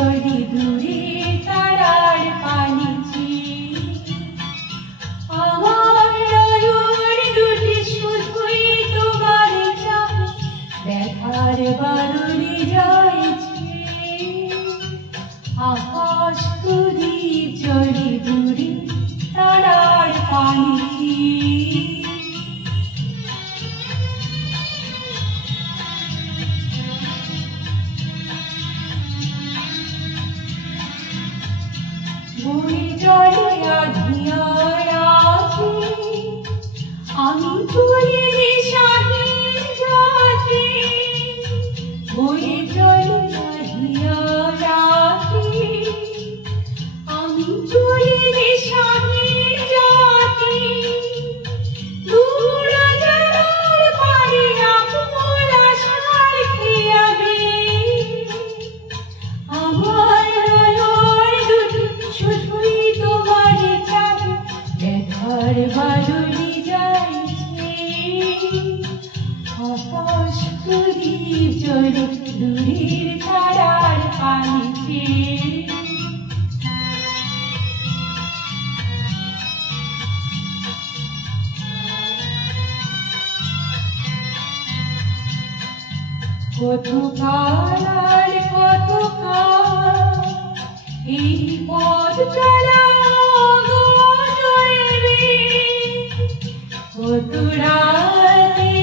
জলে দূরে তারার পানিছি আমার নয়ন দুটি শুধুই তোমার চাই দেখার বারুণে যাইছে আকাশ প্রদীপ জলে দূরে তারার পানিছি বয়ে চলে আধিয়ায় আছি আমি চলে স্বাধীন জাতি বয়ে চলে আধিয়ায় আছি আমি চলে স্বাধীন জাতি দূর জানার পারে আপন আশার খেয়াবে আমার শুধুই তোমার চাই দেখার বারুণে যাইছে আকাশ প্রদীপ জলে দূরের তারার পানিছে কত কাল আর কত কাল এই পথ চলা চলবে কত রাতে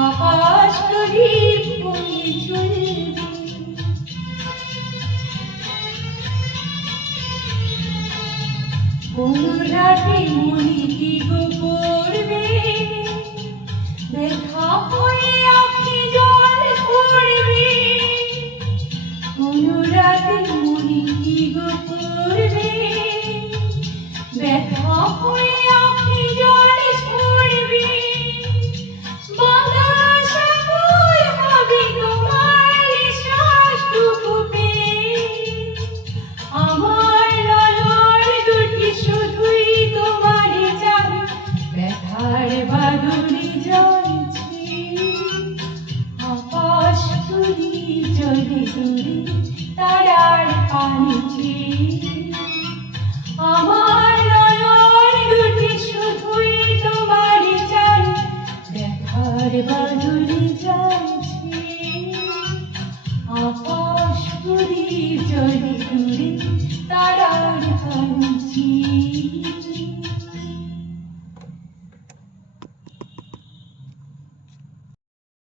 আকাশ প্রদীপ বয়ে চলবে কোন রাতে মনে কি গো করবে দেখা হয়ে আঁখি জল পড়বে কোন রাতে মনে কি গো করবে ব্যথা হয়ে আঁখি জল পড়বে বাতাস আকুল হবে তোমার শ্বাসটুকু পেয়ে আমার নয়ন দুটি শুধুই তোমার চাই ব্যথার বাদুড়ে যাইছে আকাশ প্রদীপ জলে দূরে তারার পানিছে আমার নয়ন দুটি শুধুই তোমার চাই ব্যথার বাদুড়ে যাইছে আকাশ প্রদীপ জলে দূরে তারার পানিছে।